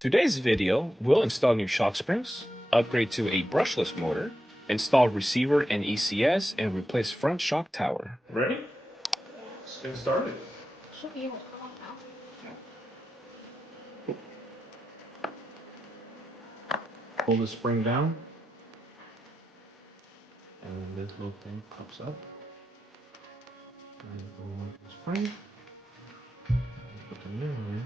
Today's video will install new shock springs, upgrade to a brushless motor, install receiver and ECS, and replace front shock tower. Ready? Let's get started. Pull the spring down, and then this little thing pops up. And go with the spring. Put the mirror in.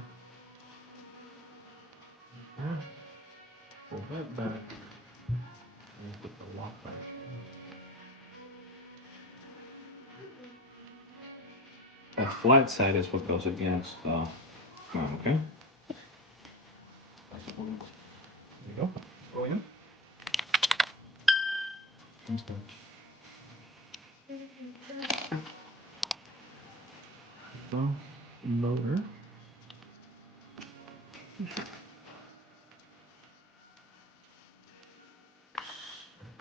Pull that back, and put the lock back. That flat side is what goes against the mount, okay? There you go. Go in. The motor.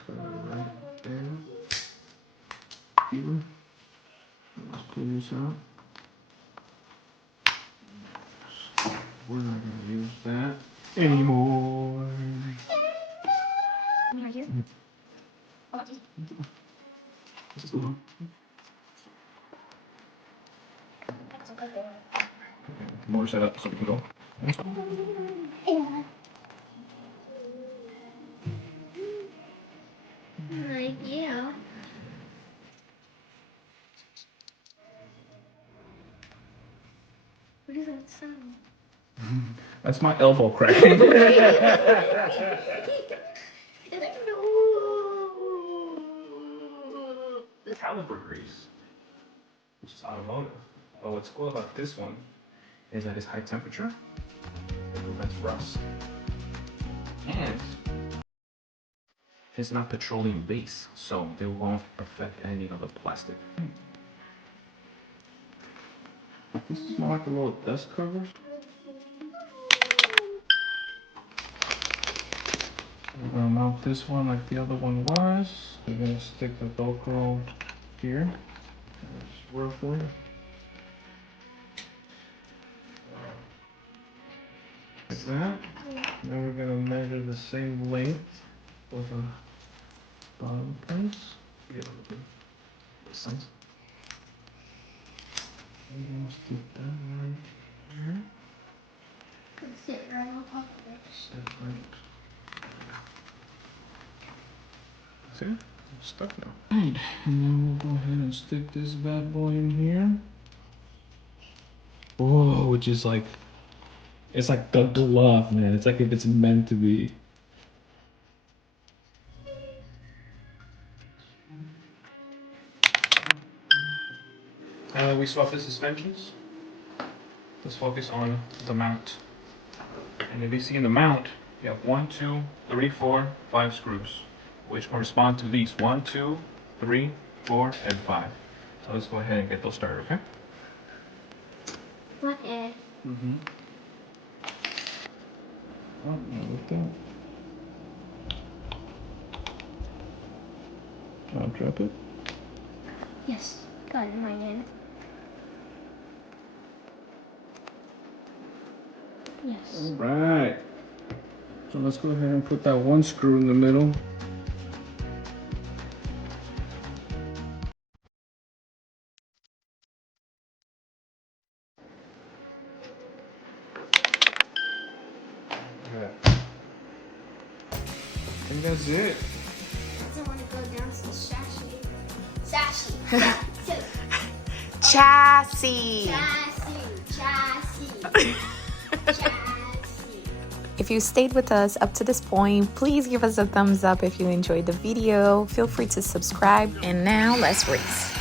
Put it right there. Here. Let's pull this out. We're not gonna use that anymore. This is the one. Motor set up so we can go. Yeah. What is that sound? That's my elbow cracking. Caliper grease, which is automotive. But what's cool about this one is that it's high temperature. It prevents rust. And it's not petroleum based, so it won't affect any of the plastic. This is more like a little dust cover. We're gonna mount this one like the other one was. We're gonna stick the Velcro here, just roughly. Like that. Now we're gonna measure the same length for the bottom place. Get a little bit this size. I'm gonna stick that right here. Sit right on top of it. That's right. See? It's stuck now. Right, and then we'll go ahead and stick this bad boy in here. Whoa, which is like, it's like the glove, man. It's like if it's meant to be. We swap the suspensions. Let's focus on the mount. And if you see in the mount, you have 1, 2, 3, 4, 5 screws, which correspond to these 1, 2, 3, 4, and 5. So let's go ahead and get those started, okay? Okay. Mm-hmm. Oh, no, look that. I'll drop it. Yes, got it in my hand. Yes. All right. So let's go ahead and put that one screw in the middle. Okay. I think that's it. Doesn't want to go down to the chassis. Chassis. Chassis. If you stayed with us up to this point, please give us a thumbs up if you enjoyed the video. Feel free to subscribe. And now let's race.